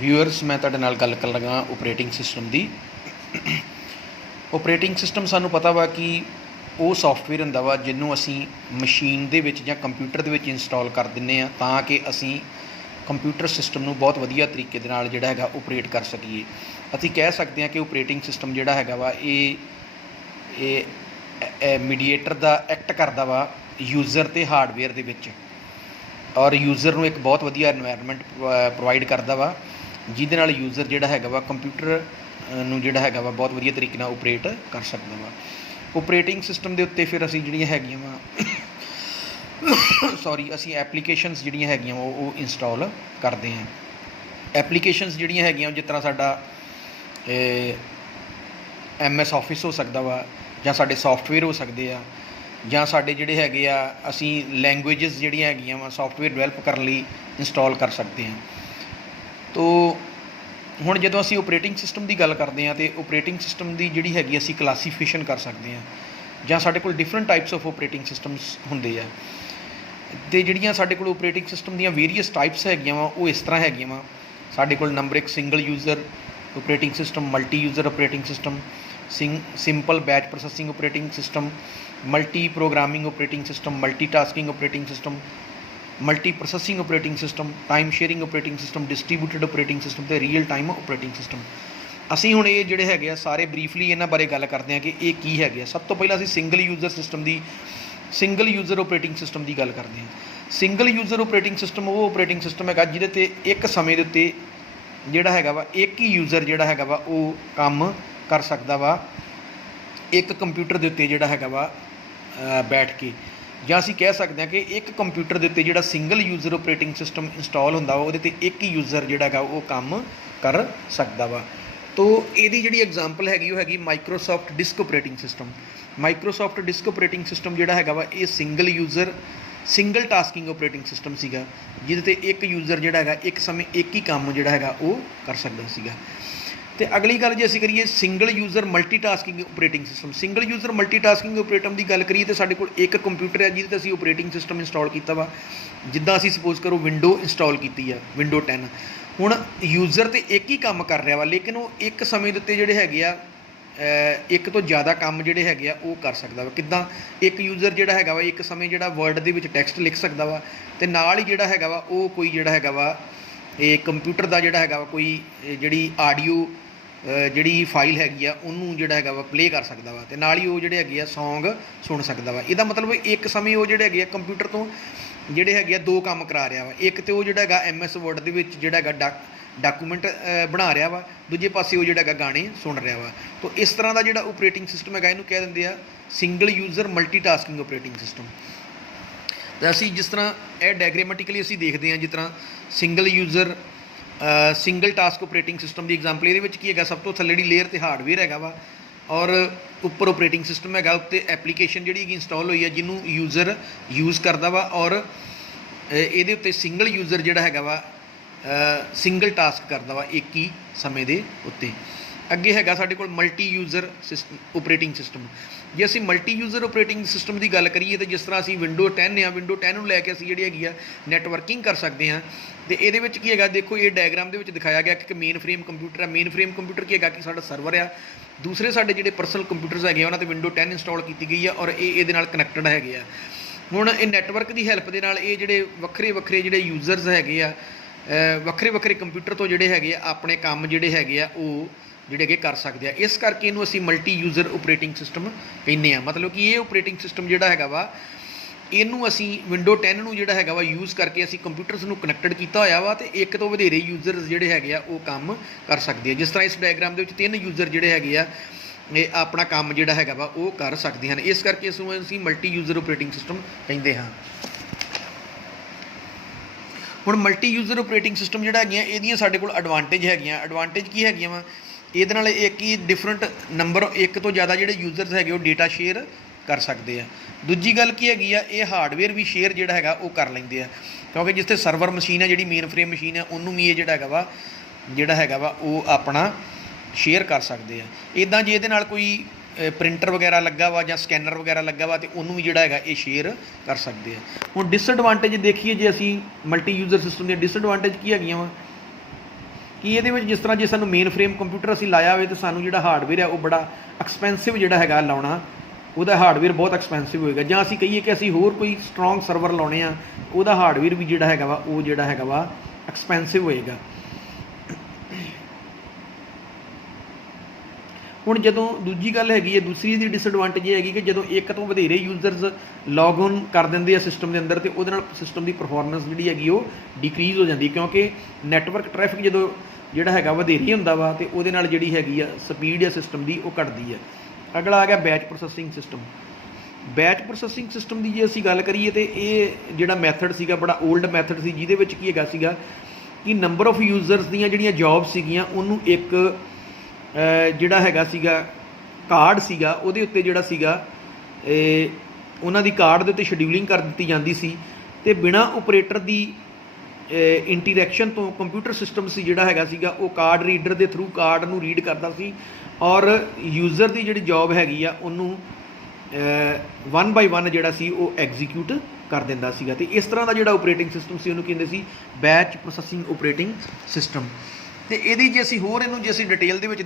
Viewers मैं तुहाडे नाल गल कर लगा ऑपरेटिंग सिस्टम की। ऑपरेटिंग सिस्टम सानू पता वा कि वो सॉफ्टवेयर हुंदा वा जिन्हों असी मशीन दे विच जां कंप्यूटर दे विच इंस्टॉल कर दिंदे आ तां कि असी कंप्यूटर सिस्टम नूं बहुत वधिया तरीके दे नाल जिहड़ा हैगा ऑपरेट कर सकीए। असी कह सकते हैं कि ऑपरेटिंग सिस्टम जिहड़ा हैगा वा ये मीडिएटर दा एक्ट करदा वा यूज़र ते हार्डवेयर दे विच, और यूज़र नूं एक बहुत वधिया एनवायरनमेंट प्रोवाइड करदा वा जिहदे नाल यूज़र जिहड़ा हैगा वा कंप्यूटर नूं जिहड़ा हैगा वा बहुत वधिया तरीके नाल ऑपरेट कर सकदा वा। ऑपरेटिंग सिस्टम दे उत्ते फिर असीं जिहड़ियां हैगियां वा सॉरी असीं एप्लीकेशनस जिहड़ियां हैगियां वो इंस्टॉल करदे हैं। एप्लीकेशनस जिहड़ियां हैगियां जिस तरह साडा MS ऑफिस हो सकदा वा, जां साडे सॉफ्टवेयर हो सकदे आ, जां साडे जिहड़े हैगे आ असीं लैंगुएजेस जिहड़ियां हैगियां वा सॉफ्टवेयर डिवेलप करन लई इंस्टॉल कर सकते हैं। तो हुण जदों असीं ऑपरेटिंग सिस्टम की गल करते हैं तो ऑपरेटिंग सिस्टम की जिहड़ी हैगी असीं क्लासीफिकेशन कर सकते हैं, जां साडे कोल different types of operating systems हुंदे आ। ते जिहड़ियां साडे कोल ऑपरेटिंग सिस्टम दीयां वेरीअस टाइप्स हैगियां वा वो इस तरह हैगियां वा। साडे कोल number 1 single user operating system, multi user operating system, simple batch processing operating system, multi programming operating system, multi tasking operating system, multi processing operating system, time sharing operating system, distributed operating system ते real time operating system. असीं हुण ये जिहड़े हैगे आ सारे briefly इन्हां बारे गल करते हैं कि ये की हैगे आ। सब तो पहलां असीं सिंगल यूज़र सिस्टम की, सिंगल यूज़र ऑपरेटिंग सिस्टम की गल करते हैं। सिंगल यूज़र ऑपरेटिंग सिस्टम वो ऑपरेटिंग सिस्टम हैगा जिहदे ते एक समय दे उत्ते जिहड़ा हैगा वा एक ही यूज़र जिहड़ा हैगा वा वो काम कर सकदा वा एक कंप्यूटर दे उत्ते जिहड़ा हैगा वा बैठ के, जां असीं कह सकते हैं कि एक कंप्यूटर दे उत्ते जिहड़ा single user operating system install हुंदा वा उहदे ते एक ही यूज़र जिहड़ा हैगा वो काम कर सकदा वा। तो इहदी जिहड़ी एग्जाम्पल हैगी वो हैगी Microsoft disk operating system. Microsoft disk operating system जिहड़ा हैगा वा ये single user single tasking operating system सीगा जिहदे ते एक यूज़र जिहड़ा हैगा एक समय एक ही काम जिहड़ा हैगा वो कर सकदा सीगा। तो अगली गल जे असीं करिए single user multi tasking operating system, single user multi tasking operating की गल करिए तो साडे कोल एक कंप्यूटर है जिहदे ते असीं ऑपरेटिंग सिस्टम इंस्टॉल कीता वा। जिद्दां असीं सपोज करो विंडो इंस्टॉल कीती है, विंडो 10। हुण यूज़र तो एक ही काम कर रहा वा लेकिन वो एक समय दे उत्ते जिहड़े हैगे आ एक तो ज़्यादा काम जिहड़े हैगे आ वो कर सकदा वा। किद्दां एक यूज़र जिहड़ा हैगा वा एक समय जिहड़ा वर्ड दे विच टैक्सट लिख सकदा वा ते नाल ही जिहड़ा हैगा वा वो कोई जिहड़ा हैगा वा ये कंप्यूटर दा जिहड़ा हैगा वा कोई जिहड़ी आडियो जिहड़ी फाइल हैगी आ उन्होंने जिहड़ा हैगा वा प्ले कर सकदा वा ते नाल ही वो जिहड़े हैगे आ सॉन्ग सुन सकदा वा। इहदा मतलब एक समय वो जिहड़े हैगे आ कंप्यूटर तो जिहड़े हैगे आ दो काम करा रहा वा। एक तो वो जिहड़ा हैगा MS वर्ड दे विच जिहड़ा हैगा डॉक्यूमेंट बना रहा वा, दूजे पासे वो जिहड़ा हैगा गाने सुन रहा वा। तो इस तरह का जिहड़ा ऑपरेटिंग सिस्टम हैगा इहनूं कह दिंदे आ single user multi tasking operating system. तो असीं जिस तरह यह डायग्रामेटिकली असीं देखते हैं जिस तरह single user single task operating system की एग्जाम्पल ये की है सब तो थल्ले लेयर तो हार्डवेयर हैगा वा और उपर ऑपरेटिंग सिस्टम हैगा उत्ते एप्लीकेशन जिहड़ी इंस्टॉल हुई है जिन्हों यूज़र यूज़ करता वा और ये उत्ते सिंगल यूज़र जिहड़ा हैगा वा सिंगल टास्क करता वा एक ही समय दे उत्ते। अगे हैगा साडे कोल मल्टी यूज़र ऑपरेटिंग सिस्टम। जे असीं मल्टी यूज़र ऑपरेटिंग सिस्टम की गल करिए तो जिस तरह असीं विंडो 10 आ विंडो 10 नूं लैके असीं जिहड़ी हैगी आ नैटवर्किंग कर सकते हैं। तो ये की हैगा देखो ये डायग्राम दे विच दिखाया गया कि मेन फ्रेम कंप्यूटर है। मेन फ्रेम कंप्यूटर की हैगा कि साडा सर्वर आ, दूसरे साडे जिहड़े पर्सनल कंप्यूटर्स हैगे उन्हां ते विंडो 10 इंस्टॉल की गई है और ये इहदे नाल कनैक्टड हैगे आ। हुण ये नैटवर्क की हैल्प दे नाल ये जिहड़े वक्रे वक्रे जिहड़े यूज़र्स हैगे आ वक्रे वक्रे कंप्यूटर तो जिहड़े हैगे आ अपने काम जिहड़े हैगे आ वो जिहड़े कि कर सकते हैं। इस करके इनू असीं मल्टी यूज़र ऑपरेटिंग सिस्टम कहने आ। मतलब कि ये ऑपरेटिंग सिस्टम जिहड़ा हैगा वा इनू असीं विंडो 10 नूं जिहड़ा हैगा वा यूज़ करके असीं कंप्यूटर्स नूं कनैक्टड कीता होया वा ते एक तो वधेरे यूज़र्स जिहड़े हैगे आ वो काम कर सकते हैं। जिस तरह इस डायग्राम दे विच 3 यूज़र जिहड़े हैगे आ ये अपना काम जिहड़ा हैगा वा वो कर सकते हैं। इस करके इसनूं असीं मल्टी यूज़र ऑपरेटिंग सिस्टम कहंदे हां। हुण मल्टी यूज़र ऑपरेटिंग सिस्टम जिहड़ा हैगियां इहदियां साडे कोल एडवांटेज हैगियां। एडवांटेज की हैगियां वा ਇਹਦੇ ਨਾਲ एक ही डिफरेंट नंबर एक तो ज़्यादा ਜਿਹੜੇ यूज़र्स है वो डेटा शेयर कर सकते हैं। दूजी गल की हैगी आ ये हार्डवेयर भी शेयर ਜਿਹੜਾ ਹੈਗਾ ਉਹ कर लेंगे क्योंकि जिथे सर्वर मशीन है जी मेन फ्रेम मशीन है उन्होंने भी ये ਜਿਹੜਾ ਹੈਗਾ ਵਾ ਉਹ अपना शेयर कर सकते हैं। इदां जे ਇਹਦੇ ਨਾਲ कोई प्रिंटर वगैरह लगा वा ਜਾਂ ਸਕੈਨਰ वगैरह लगा वा तो उन्होंने भी ਜਿਹੜਾ ਹੈਗਾ ਇਹ शेयर कर सकते हैं। ਹੁਣ डिसएडवांटेज देखिए जे असीं मल्टी यूज़र सिस्टम दी डिसएडवांटेज की हैगियां वा ਕਿ ਇਹਦੇ ਵਿੱਚ ਜਿਸ ਤਰ੍ਹਾਂ ਜੇ ਸਾਨੂੰ ਮੇਨ ਫਰੇਮ ਕੰਪਿਊਟਰ ਅਸੀਂ ਲਾਇਆ ਹੋਵੇ ਤਾਂ ਸਾਨੂੰ ਜਿਹੜਾ ਹਾਰਡਵੇਅਰ ਹੈ ਉਹ ਬੜਾ ਐਕਸਪੈਂਸਿਵ ਜਿਹੜਾ ਹੈਗਾ ਲਾਉਣਾ, ਉਹਦਾ ਹਾਰਡਵੇਅਰ ਬਹੁਤ ਐਕਸਪੈਂਸਿਵ ਹੋਏਗਾ। ਜਾਂ ਅਸੀਂ ਕਹੀਏ ਕਿ ਅਸੀਂ ਹੋਰ ਕੋਈ ਸਟਰੋਂਗ ਸਰਵਰ ਲਾਉਣੇ ਆ, ਉਹਦਾ ਹਾਰਡਵੇਅਰ ਵੀ ਜਿਹੜਾ ਹੈਗਾ ਵਾ ਉਹ ਜਿਹੜਾ ਹੈਗਾ ਵਾ ਐਕਸਪੈਂਸਿਵ ਹੋਏਗਾ। ਹੁਣ ਜਦੋਂ ਦੂਜੀ ਗੱਲ ਹੈਗੀ ਹੈ, ਦੂਸਰੀ ਦੀ ਡਿਸਐਡਵਾਂਟੇਜ ਇਹ ਹੈਗੀ ਕਿ ਜਦੋਂ ਇੱਕ ਤੋਂ ਵਧੇਰੇ ਯੂਜ਼ਰਸ ਲੌਗਇਨ ਕਰ ਦਿੰਦੇ ਆ ਸਿਸਟਮ ਦੇ ਅੰਦਰ, ਤੇ ਉਹਦੇ ਨਾਲ ਸਿਸਟਮ ਦੀ ਪਰਫੋਰਮੈਂਸ ਜਿਹੜੀ ਹੈਗੀ ਉਹ ਡਿਕਰੀਜ਼ ਹੋ ਜਾਂਦੀ, ਕਿਉਂਕਿ ਨੈਟਵਰਕ ਟ੍ਰੈਫਿਕ ਜਦੋਂ ਜਿਹੜਾ ਹੈਗਾ ਵਧੇਰੇ ਹੁੰਦਾ ਵਾ ਤੇ ਉਹਦੇ ਨਾਲ ਜਿਹੜੀ ਹੈਗੀ ਆ ਸਪੀਡ ਆ ਸਿਸਟਮ ਦੀ ਉਹ ਘਟਦੀ ਹੈ। ਅਗਲਾ ਆ ਗਿਆ batch processing system. Batch processing system ਦੀ ਜੇ ਅਸੀਂ ਗੱਲ ਕਰੀਏ ਤੇ ਇਹ ਜਿਹੜਾ ਮੈਥਡ ਸੀਗਾ ਬੜਾ ਓਲਡ ਮੈਥਡ ਸੀ, ਜਿਹਦੇ ਵਿੱਚ ਕੀ ਹੈਗਾ ਸੀਗਾ ਕਿ ਨੰਬਰ ਆਫ ਯੂਜ਼ਰਸ ਦੀਆਂ ਜਿਹੜੀਆਂ ਜੌਬ ਸੀਗੀਆਂ ਉਹਨੂੰ ਇੱਕ ਜਿਹੜਾ ਹੈਗਾ ਸੀਗਾ ਕਾਰਡ ਸੀਗਾ, ਉਹਦੇ ਉੱਤੇ ਜਿਹੜਾ ਸੀਗਾ ਉਹਨਾਂ ਦੀ ਕਾਰਡ ਦੇ ਉੱਤੇ ਸ਼ਡਿਊਲਿੰਗ ਕਰ ਦਿੱਤੀ ਜਾਂਦੀ ਸੀ, ਤੇ ਬਿਨਾਂ ਓਪਰੇਟਰ ਦੀ ਇੰਟਰੈਕਸ਼ਨ ਤੋਂ ਕੰਪਿਊਟਰ ਸਿਸਟਮ ਸੀ ਜਿਹੜਾ ਹੈਗਾ ਸੀਗਾ ਉਹ ਕਾਰਡ ਰੀਡਰ ਦੇ ਥਰੂ ਕਾਰਡ ਨੂੰ ਰੀਡ ਕਰਦਾ ਸੀ, ਔਰ ਯੂਜ਼ਰ ਦੀ ਜਿਹੜੀ ਜੌਬ ਹੈਗੀ ਆ ਉਹਨੂੰ 1 ਬਾਈ 1 ਜਿਹੜਾ ਸੀ ਉਹ ਐਗਜ਼ੀਕਿਊਟ ਕਰ ਦਿੰਦਾ ਸੀਗਾ। ਤੇ ਇਸ ਤਰ੍ਹਾਂ ਦਾ ਜਿਹੜਾ ਓਪਰੇਟਿੰਗ ਸਿਸਟਮ ਸੀ ਉਹਨੂੰ ਕਹਿੰਦੇ ਸੀ ਬੈਚ ਪ੍ਰੋਸੈਸਿੰਗ ਓਪਰੇਟਿੰਗ ਸਿਸਟਮ। ਤੇ ਇਹਦੀ ਜੇ ਅਸੀਂ ਹੋਰ ਇਹਨੂੰ ਜੇ ਅਸੀਂ ਡਿਟੇਲ ਦੇ ਵਿੱਚ